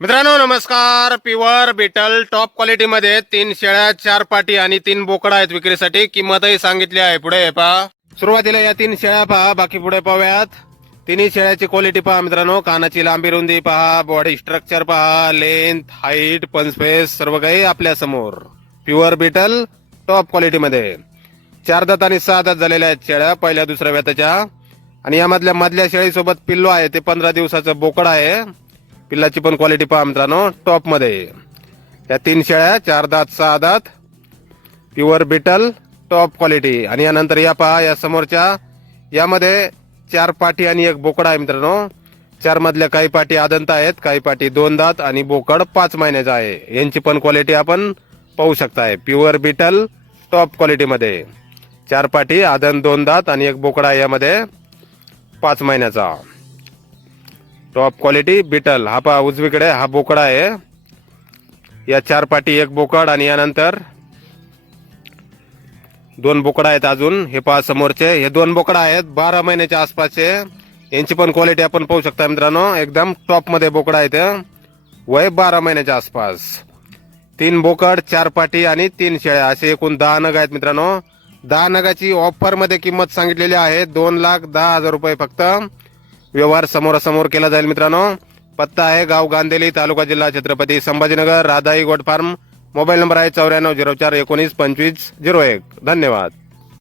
मित्रांनो नमस्कार. Pure beetle top quality मध्ये 3 शेळ्या, 4 पाटी आणि 3 बोकडा आहेत विक्रीसाठी. किंमतही सांगितली आहे. पुढे पहा. सुरुवातीला या 3 शेळ्या पहा, बाकी पुढे पाहूयात. तिन्ही शेळ्याची क्वालिटी पहा मित्रांनो. कानाची लांबी रुंदी पहा, बॉडी स्ट्रक्चर पहा, लेंथ, हाईट, पंचफेस सर्व काही आपल्या समोर. प्युअर बीटल टॉप क्वालिटी मध्ये 4 दात आणि 6 दात झालेल्या आहेत शेळ्या, पहिल्या दुसऱ्या व्याताच्या. आणि यामधल्या मधल्या शेळीसोबत पिल्लू आहे, ते 15 दिवसाचं बोकड आहे. पिल्लाची पण क्वालिटी पहा मित्रांनो टॉप मध्ये. या 3 शेळ्या, 4 दात 6 दात, प्युअर बीटल टॉप क्वालिटी. आणि यानंतर या पहा, या समोरच्या यामध्ये 4 पाटी आणि 1 बोकडा आहे मित्रांनो. 4 मधल्या काही पाटी आदंत आहेत, काही पाटी 2 दात आणि बोकड 5 महिन्याचा आहे. यांची पण क्वालिटी आपण पाहू शकताय. प्युअर बीटल टॉप क्वालिटी मध्ये 4 पाटी आदंत 2 दात आणि 1 बोकडा यामध्ये 5 महिन्याचा. Top quality Beetal. हा पहा उजवीकडे हा बोकडा आहे. या 4 पाटी 1 बोकड आणि यानंतर 2 बोकडा आहेत अजून. हे पहा समोरचे हे 2 बोकडा आहेत 12 महिन्याच्या आसपासचे. यांची पण क्वालिटी आपण पाहू शकता मित्रांनो. एकदम टॉप मध्ये बोकडा आहेत, वय 12 महिन्याच्या आसपास. 3 बोकड, 4 पाटी आणि 3 शेळ्या, असे एकूण 10 नग आहेत मित्रांनो. 10 नगाची ऑफर मध्ये किंमत सांगितलेली आहे 2,10,000 रुपये फक्त. व्यवहार समोरासमोर केला जाईल मित्रांनो. पत्ता आहे गाव गांदेली, तालुका जिल्हा Chhatrapati Sambhajinagar, Radhai goat farm. Mobile number आहे 9404192501. धन्यवाद.